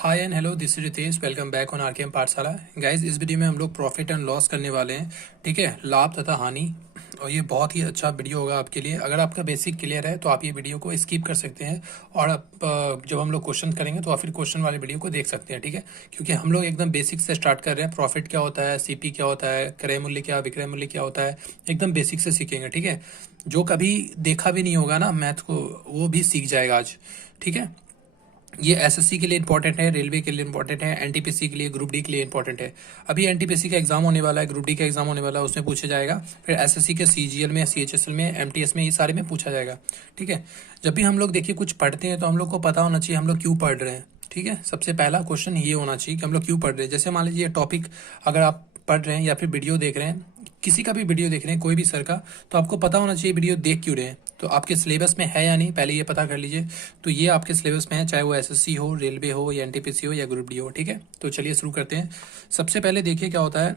Hi and hello, this is Ritesh. Welcome back on R K M Pathshala. Guys, इस video में हम लोग प्रॉफिट एंड लॉस करने वाले हैं। ठीक है, लाभ तथा हानि। और ये बहुत ही अच्छा वीडियो होगा आपके लिए। अगर आपका बेसिक क्लियर है तो आप ये वीडियो को स्किप कर सकते हैं और जब हम लोग क्वेश्चन करेंगे तो आप फिर क्वेश्चन वाले वीडियो को देख सकते हैं। ठीक है, क्योंकि हम लोग एकदम बेसिक से स्टार्ट कर रहे हैं। प्रॉफिट क्या होता है, सीपी क्या होता है, क्रय मूल्य क्या, विक्रय मूल्य क्या होता है, एकदम बेसिक से सीखेंगे। ठीक है, जो कभी देखा भी नहीं होगा ना मैथ को, वो भी सीख जाएगा आज। ठीक है, ये एसएससी के लिए इंपॉर्टेंट है, रेलवे के लिए इंपॉर्टेंट है, एनटीपीसी के लिए, ग्रुप डी के लिए इंपॉर्टेंट है। अभी एनटीपीसी का एग्जाम होने वाला है, ग्रुप डी का एग्जाम होने वाला है, उसमें पूछा जाएगा। फिर एसएससी के सीजीएल में, सीएचएसएल में, एमटीएस में, ये सारे में पूछा जाएगा। ठीक है, जब भी हम लोग देखिए कुछ पढ़ते हैं तो हम लोग को पता होना चाहिए हम लोग क्यों पढ़ रहे हैं। ठीक है, सबसे पहला क्वेश्चन ये होना चाहिए कि हम लोग क्यों पढ़ रहे हैं। जैसे मान लीजिए टॉपिक अगर आप पढ़ रहे हैं या फिर वीडियो देख रहे हैं, किसी का भी वीडियो देख रहे हैं, कोई भी सर का, तो आपको पता होना चाहिए वीडियो देख क्यों रहे हैं। तो आपके सिलेबस में है या नहीं, पहले ये पता कर लीजिए। तो ये आपके सिलेबस में है, चाहे वो एसएससी हो, रेलवे हो, या एनटीपीसी हो, या ग्रुप डी हो। ठीक है, तो चलिए शुरू करते हैं। सबसे पहले देखिए क्या होता है।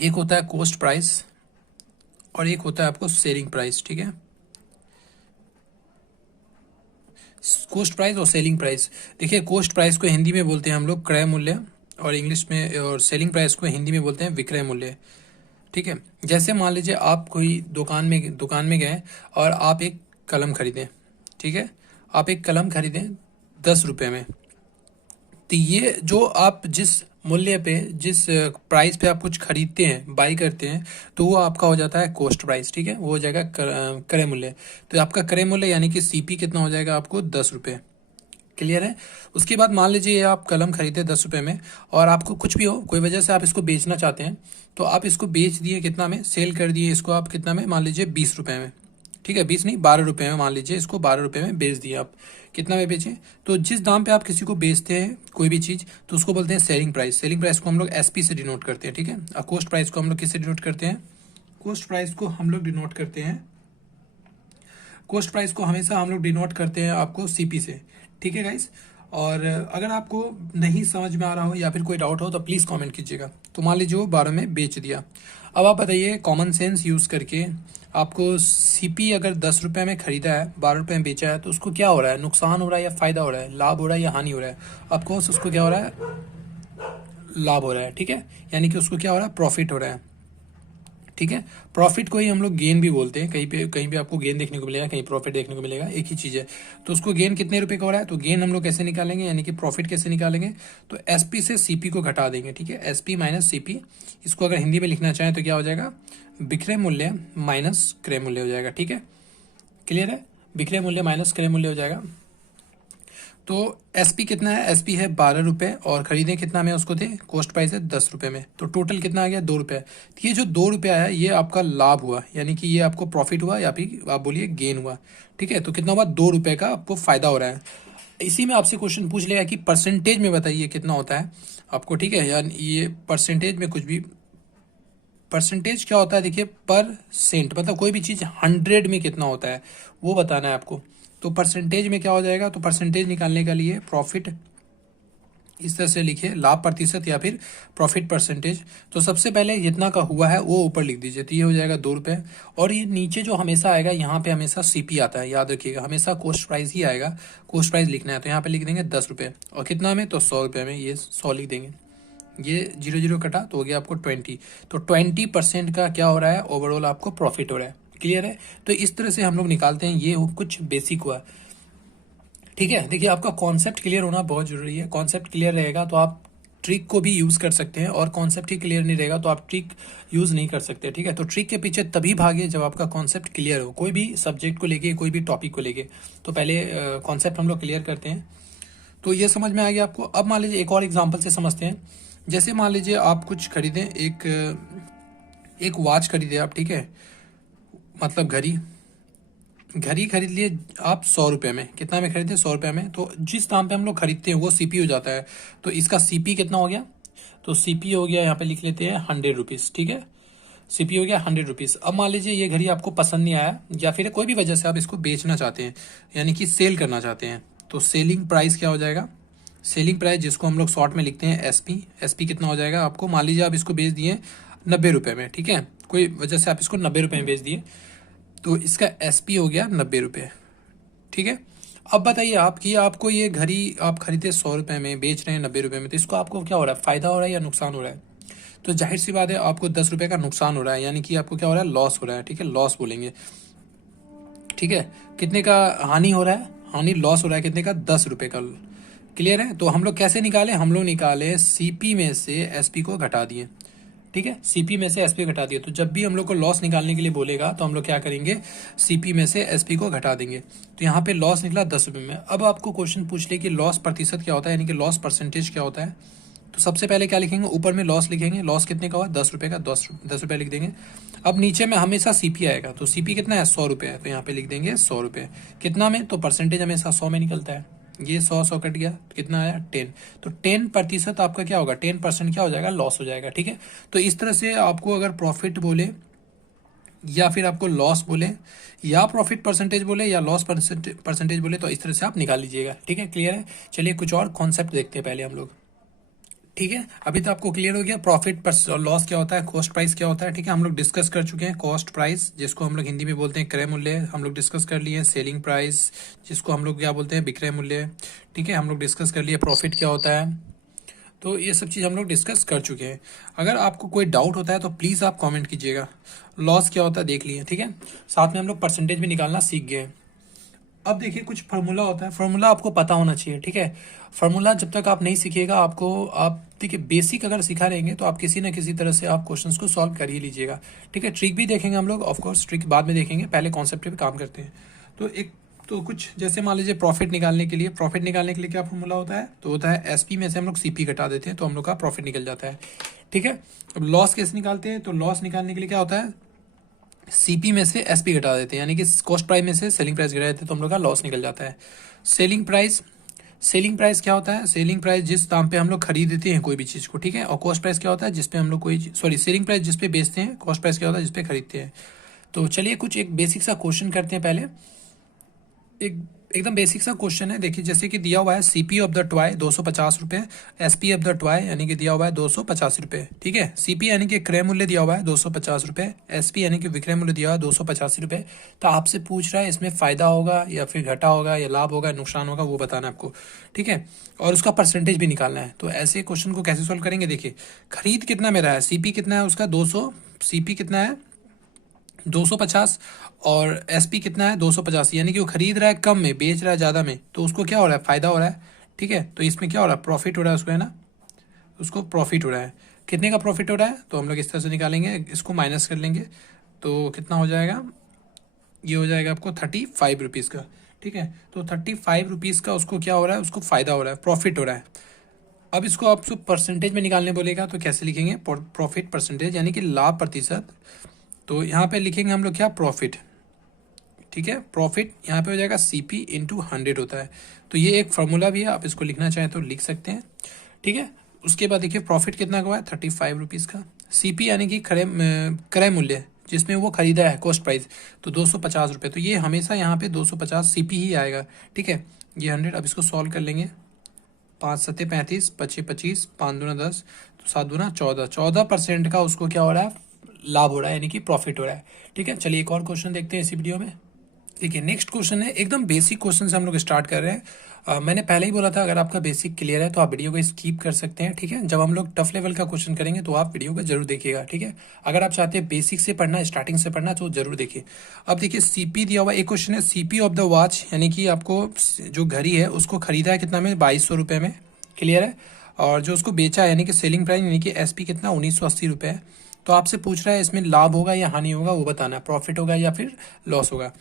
एक होता है कॉस्ट प्राइस और एक होता है आपको सेलिंग प्राइस। ठीक है, कॉस्ट प्राइस और सेलिंग प्राइस। देखिए, कॉस्ट प्राइस को हिंदी में बोलते हैं हम लोग क्रय मूल्य, और इंग्लिश में, और सेलिंग प्राइस को हिंदी में बोलते हैं विक्रय मूल्य। ठीक है, जैसे मान लीजिए आप कोई दुकान में गए और आप एक कलम खरीदें। ठीक है, आप एक कलम खरीदें 10 रुपये में। तो ये जो आप जिस मूल्य पे, जिस प्राइस पे आप कुछ खरीदते हैं, बाई करते हैं, तो वो आपका हो जाता है कॉस्ट प्राइस। ठीक है, वो हो जाएगा क्रय मूल्य। तो आपका क्रय मूल्य यानी कि सीपी कितना हो जाएगा आपको, 10 रुपये। क्लियर है। उसके बाद मान लीजिए आप कलम खरीदे 10 रुपये में, और आपको कुछ भी हो, कोई वजह से आप इसको बेचना चाहते हैं, तो आप इसको बेच दिए कितना में, सेल कर दिए इसको आप कितना में, मान लीजिए 20 रुपये में। ठीक है, 20 नहीं, 12 रुपये में, मान लीजिए इसको 12 रुपये में बेच दिए आप। कितना में बेचे, तो जिस दाम पे आप किसी को बेचते हैं कोई भी चीज़, तो उसको बोलते हैं सेलिंग प्राइस। सेलिंग प्राइस को हम लोग एसपी से डिनोट करते हैं। ठीक है, और कॉस्ट प्राइस को हम लोग किससे डिनोट करते हैं, कॉस्ट प्राइस को हम लोग डिनोट करते हैं, कॉस्ट प्राइस को हमेशा हम लोग डिनोट करते हैं आपको सीपी से। ठीक है गाइस, और अगर आपको नहीं समझ में आ रहा हो या फिर कोई डाउट हो तो प्लीज़ कमेंट कीजिएगा। तो मान लीजिए वो 12 में बेच दिया। अब आप बताइए, कॉमन सेंस यूज़ करके आपको सीपी अगर 10 रुपये में खरीदा है, 12 रुपये में बेचा है, तो उसको क्या हो रहा है, नुकसान हो रहा है या फ़ायदा हो रहा है, लाभ हो रहा है या हानि हो रहा है। ऑफकोर्स उसको क्या हो रहा है, लाभ हो रहा है। ठीक है, यानी कि उसको क्या हो रहा है, प्रॉफिट हो रहा है। ठीक है, प्रॉफिट को ही हम लोग गेन भी बोलते हैं। कहीं पे आपको गेन देखने को मिलेगा, कहीं प्रॉफिट देखने को मिलेगा, एक ही चीज़ है। तो उसको गेन कितने रुपए का हो रहा है, तो गेन हम लोग कैसे निकालेंगे, यानी कि प्रॉफिट कैसे निकालेंगे, तो एसपी से सीपी को घटा देंगे। ठीक है, एसपी माइनस सीपी। इसको अगर हिंदी में लिखना चाहें तो क्या हो जाएगा, विक्रय मूल्य माइनस क्रय मूल्य हो जाएगा। ठीक है, क्लियर है, विक्रय मूल्य माइनस क्रय मूल्य हो जाएगा। तो एसपी कितना है, एसपी है 12 रुपये, और खरीदे कितना में उसको थे, कॉस्ट प्राइस है 10 रुपये में, तो टोटल कितना आ गया, 2 रुपये। तो ये जो 2 रुपये आया ये आपका लाभ हुआ, यानी कि ये आपको प्रॉफिट हुआ या फिर आप बोलिए गेन हुआ। ठीक है, तो कितना हुआ, 2 रुपये का आपको फायदा हो रहा है। इसी में आपसे क्वेश्चन पूछ लिया कि परसेंटेज में बताइए कितना होता है आपको। ठीक है, यानी ये परसेंटेज में कुछ भी, परसेंटेज क्या होता है, देखिए परसेंट मतलब कोई भी चीज़ 100 में कितना होता है वो बताना है आपको। तो परसेंटेज में क्या हो जाएगा, तो परसेंटेज निकालने के लिए प्रॉफिट इस तरह से लिखिए, लाभ प्रतिशत या फिर प्रॉफिट परसेंटेज। तो सबसे पहले जितना का हुआ है वो ऊपर लिख दीजिए, तो ये हो जाएगा 2 रुपये। और ये नीचे जो हमेशा आएगा, यहाँ पे हमेशा सीपी आता है, याद रखिएगा, हमेशा कॉस्ट प्राइस ही आएगा। कॉस्ट प्राइस लिखना है तो यहाँ पे लिख देंगे 10 रुपये, और कितना में, तो 100 रुपये में, ये 100 लिख देंगे। ये 0 0 कटा तो हो गया आपको 20। तो 20% का क्या हो रहा है, ओवरऑल आपको प्रॉफिट हो रहा है। क्लियर है, तो इस तरह से हम लोग निकालते हैं। ये कुछ बेसिक हुआ। ठीक है, देखिए आपका कॉन्सेप्ट क्लियर होना बहुत जरूरी है। कॉन्सेप्ट क्लियर रहेगा तो आप ट्रिक को भी यूज़ कर सकते हैं, और कॉन्सेप्ट ही क्लियर नहीं रहेगा तो आप ट्रिक यूज़ नहीं कर सकते। ठीक है, तो ट्रिक के पीछे तभी भागे जब आपका कॉन्सेप्ट क्लियर हो, कोई भी सब्जेक्ट को लेके, कोई भी टॉपिक को लेके। तो पहले कॉन्सेप्ट हम लोग क्लियर करते हैं। तो ये समझ में आ गया आपको। अब मान लीजिए एक और एग्जांपल से समझते हैं। जैसे मान लीजिए आप कुछ खरीदें, एक वॉच खरीदे आप। ठीक है, मतलब घड़ी, घड़ी खरीद लिए आप 100 रुपये में। कितना में खरीदे, 100 रुपये में। तो जिस दाम पे हम लोग खरीदते हैं वो सीपी हो जाता है। तो इसका सीपी कितना हो गया, तो सीपी हो गया, यहाँ पे लिख लेते हैं 100 रुपीज़। ठीक है, सीपी हो गया 100 रुपीज़। अब मान लीजिए ये घड़ी आपको पसंद नहीं आया, या फिर कोई भी वजह से आप इसको बेचना चाहते हैं, यानी कि सेल करना चाहते हैं, तो सेलिंग प्राइस क्या हो जाएगा, सेलिंग प्राइस जिसको हम लोग शॉर्ट में लिखते हैं एसपी। एसपी कितना हो जाएगा आपको, मान लीजिए आप इसको बेच दिए 90 रुपये में। ठीक है, कोई वजह से आप इसको 90 रुपये में बेच दिए, तो इसका एसपी हो गया 90 रुपये। ठीक है, अब बताइए आप कि आपको ये घड़ी आप खरीदे 100 रुपये में, बेच रहे हैं 90 रुपये में, तो इसको आपको क्या हो रहा है, फायदा हो रहा है या नुकसान हो रहा है? तो जाहिर सी बात है आपको 10 रुपये का नुकसान हो रहा है, यानी कि आपको क्या हो रहा है, लॉस हो रहा है। ठीक है, लॉस बोलेंगे। ठीक है, कितने का हानि हो रहा है, हानि लॉस हो रहा है कितने का, 10 रुपये का। क्लियर है? तो हम लोग कैसे निकाले, हम लोग निकाले सीपी में से एसपी को घटा दिए। ठीक है, सीपी में से एसपी घटा दिए। तो जब भी हम लोग को लॉस निकालने के लिए बोलेगा तो हम लोग क्या करेंगे, सीपी में से एसपी को घटा देंगे। तो यहाँ पे लॉस निकला 10 रुपये में। अब आपको क्वेश्चन पूछ ले कि लॉस प्रतिशत क्या होता है, यानी कि लॉस परसेंटेज क्या होता है। तो सबसे पहले क्या लिखेंगे, ऊपर में लॉस लिखेंगे, लॉस कितने का हुआ, 10 रुपये का, 10 रुपये लिख देंगे। अब नीचे में हमेशा सीपी आएगा, तो सीपी कितना है, 100 रुपये है, तो यहाँ पे लिख देंगे 100 रुपये। कितना में, तो परसेंटेज हमेशा 100 में निकलता है। ये 100 कट गया, तो कितना आया, 10। तो 10% आपका क्या होगा, 10% क्या हो जाएगा, लॉस हो जाएगा। ठीक है, तो इस तरह से आपको अगर प्रॉफिट बोले या फिर आपको लॉस बोले या प्रॉफिट परसेंटेज बोले या लॉस परसेंटेज बोले, तो इस तरह से आप निकाल लीजिएगा। ठीक है, क्लियर है? चलिए कुछ और कॉन्सेप्ट देखते हैं पहले हम लोग। ठीक है, अभी तो आपको क्लियर हो गया प्रॉफिट पर लॉस क्या होता है, कॉस्ट प्राइस क्या होता है। ठीक है, हम लोग डिस्कस कर चुके हैं कॉस्ट प्राइस, जिसको हम लोग हिंदी में बोलते हैं क्रय मूल्य, हम लोग डिस्कस कर लिए हैं सेलिंग प्राइस, जिसको हम लोग क्या बोलते हैं, विक्रय मूल्य। ठीक है, हम लोग डिस्कस कर लिए प्रॉफिट क्या होता है। तो ये सब चीज़ हम लोग डिस्कस कर चुके हैं। अगर आपको कोई डाउट होता है तो प्लीज़ आप कमेंट कीजिएगा। लॉस क्या होता है देख लिए, ठीक है, साथ में हम लोग परसेंटेज भी निकालना सीख गए। अब देखिए कुछ फार्मूला होता है, फार्मूला आपको पता होना चाहिए। ठीक है, फार्मूला जब तक आप नहीं सीखिएगा, आपको आप देखिए बेसिक अगर सिखा रहेंगे तो आप किसी न किसी तरह से आप क्वेश्चंस को सॉल्व कर ही लीजिएगा। ठीक है, ट्रिक भी देखेंगे हम लोग, ऑफ कोर्स ट्रिक बाद में देखेंगे, पहले कॉन्सेप्ट पे काम करते हैं। तो एक तो कुछ जैसे मान लीजिए प्रॉफिट निकालने के लिए, क्या फार्मूला होता है, तो होता है एसपी में से हम लोग सीपी घटा देते हैं तो हम लोग का प्रॉफिट निकल जाता है। ठीक है, अब लॉस कैसे निकालते हैं, तो लॉस निकालने के लिए क्या होता है, सीपी में से एसपी घटा देते हैं, यानी कि कॉस्ट प्राइस में से सेलिंग प्राइस घटा देते हैं तो हम लोग का लॉस निकल जाता है। सेलिंग प्राइस, सेलिंग प्राइस क्या होता है, सेलिंग प्राइस जिस दाम पे हम लोग खरीदते हैं कोई भी चीज़ को। ठीक है, और कॉस्ट प्राइस क्या होता है, जिस पे हम लोग कोई सेलिंग प्राइस जिस पे बेचते हैं, कॉस्ट प्राइस क्या होता है, जिस पे खरीदते हैं। तो चलिए कुछ एक बेसिक सा क्वेश्चन करते हैं पहले। एक एकदम बेसिक सा क्वेश्चन है, देखिए जैसे कि दिया हुआ है सीपी ऑफ द टॉय 250 रुपये, एसपी ऑफ द टॉय यानी कि दिया हुआ है 285 रुपये। ठीक है, सीपी यानी कि क्रय मूल्य दिया हुआ है 250 रुपये, एसपी यानी कि विक्रय मूल्य दिया हुआ है 285 रुपये। तो आपसे पूछ रहा है इसमें फायदा होगा या फिर घटा होगा या लाभ होगा नुकसान होगा, वो बताना है आपको। ठीक है, और उसका परसेंटेज भी निकालना है। तो ऐसे क्वेश्चन को कैसे सोल्व करेंगे, देखिए खरीद कितना मेरा है, सीपी कितना है उसका 200, सीपी कितना है 250, और एसपी कितना है 250, यानी कि वो खरीद रहा है कम में, बेच रहा है ज़्यादा में, तो उसको क्या हो रहा है, फायदा हो रहा है। ठीक है, तो इसमें क्या हो रहा है, प्रॉफिट हो रहा है उसको, है ना, उसको प्रॉफिट हो रहा है। कितने का प्रॉफिट हो रहा है, तो हम लोग इस तरह से निकालेंगे, इसको माइनस कर लेंगे, तो कितना हो जाएगा, ये हो जाएगा आपको 35 रुपीज़ का। ठीक है, तो 35 रुपीज़ का उसको क्या हो रहा है, उसको फ़ायदा हो रहा है, प्रॉफिट हो रहा है। अब इसको आपको परसेंटेज में निकालने बोलेगा तो कैसे लिखेंगे, प्रॉफिट परसेंटेज यानी कि लाभ प्रतिशत। तो यहाँ पे लिखेंगे हम लोग क्या, प्रॉफिट। ठीक है, प्रॉफिट यहाँ पे हो जाएगा सीपी इंटू 100 होता है। तो ये एक फार्मूला भी है, आप इसको लिखना चाहें तो लिख सकते हैं। ठीक है, उसके बाद देखिए प्रॉफिट कितना का हुआ है, 35 रुपीज़ का। सीपी यानी कि क्रय मूल्य जिसमें वो खरीदा है, कॉस्ट प्राइस, तो 250 रुपये, तो ये हमेशा यहाँ पे 250 सीपी ही आएगा। ठीक है, ये 100, अब इसको सॉल्व कर लेंगे, 5 सत्ते 35, 25 25, 5 दूना 10, तो 7 दूना 14, 14% का उसको क्या हो रहा है, लाभ हो रहा है, यानी कि प्रॉफिट हो रहा है। ठीक है, चलिए एक और क्वेश्चन देखते हैं इसी वीडियो में। देखिए नेक्स्ट क्वेश्चन है, एकदम बेसिक क्वेश्चन से हम लोग स्टार्ट कर रहे हैं। मैंने पहले ही बोला था अगर आपका बेसिक क्लियर है तो आप वीडियो को स्किप कर सकते हैं। ठीक है, जब हम लोग टफ लेवल का क्वेश्चन करेंगे तो आप वीडियो को जरूर देखिएगा। ठीक है, अगर आप चाहते हैं बेसिक से पढ़ना, स्टार्टिंग से पढ़ना, तो जरूर देखिए। अब देखिए सीपी दिया हुआ एक क्वेश्चन है, सीपी ऑफ द वॉच, यानी कि आपको जो घड़ी है उसको खरीदा है कितना में, 2200 रुपये में। क्लियर है, और जो उसको बेचा है यानी कि सेलिंग प्राइस यानी कि एसपी कितना, 1980 रुपये है। तो आपसे पूछ रहा है इसमें लाभ होगा या हानि होगा, वो बताना है, प्रॉफिट होगा या फिर लॉस होगा।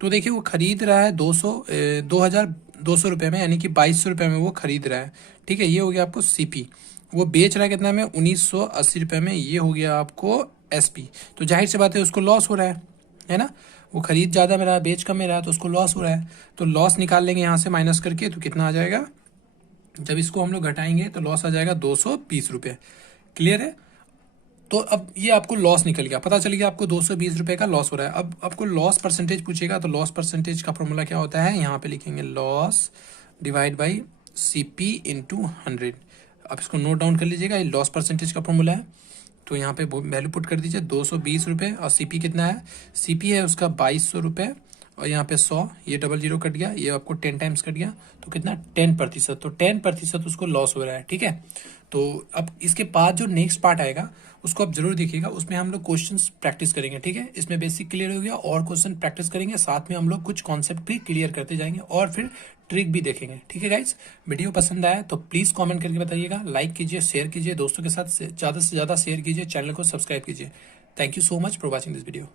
तो देखिए वो खरीद रहा है 2200 रुपये में, यानी कि 2200 रुपये में वो खरीद रहा है। ठीक है, ये हो गया आपको सीपी। वो बेच रहा है कितना में, 1980 रुपये में, ये हो गया आपको एसपी। तो जाहिर सी बात है उसको लॉस हो रहा है ना, वो खरीद ज़्यादा में रहा, बेच कम में रहा, तो उसको लॉस हो रहा है। तो लॉस निकाल लेंगे यहाँ से माइनस करके, तो कितना आ जाएगा, जब इसको हम लोग घटाएंगे तो लॉस आ जाएगा 220 रुपये। क्लियर है, तो अब ये आपको लॉस निकल गया, पता चल गया आपको 220 रुपये का लॉस हो रहा है। अब आपको लॉस परसेंटेज पूछेगा, तो लॉस परसेंटेज का फॉर्मूला क्या होता है, यहाँ पे लिखेंगे loss divide by CP into 100। अब इसको नोट डाउन कर लीजिएगा, ये लॉस परसेंटेज का फॉर्मूला है। तो यहाँ पे वैल्यू पुट कर दीजिए 220 रुपये, और सीपी कितना है, सीपी है उसका 2200 रुपये, और यहाँ पे 100, ये डबल जीरो कट गया, ये आपको 10 टाइम्स कट गया, तो कितना 10%, तो 10% उसको लॉस हो रहा है। ठीक है, तो अब इसके बाद जो नेक्स्ट पार्ट आएगा उसको आप जरूर देखिएगा, उसमें हम लोग क्वेश्चंस प्रैक्टिस करेंगे। ठीक है, इसमें बेसिक क्लियर हो गया और क्वेश्चन प्रैक्टिस करेंगे, साथ में हम लोग कुछ कॉन्सेप्ट भी क्लियर करते जाएंगे और फिर ट्रिक भी देखेंगे। ठीक है गाइज, वीडियो पसंद आया तो प्लीज कमेंट करके बताइएगा, लाइक कीजिए, शेयर कीजिए, दोस्तों के साथ ज़्यादा से ज़्यादा शेयर कीजिए, चैनल को सब्सक्राइब कीजिए। Thank you so much for watching this video.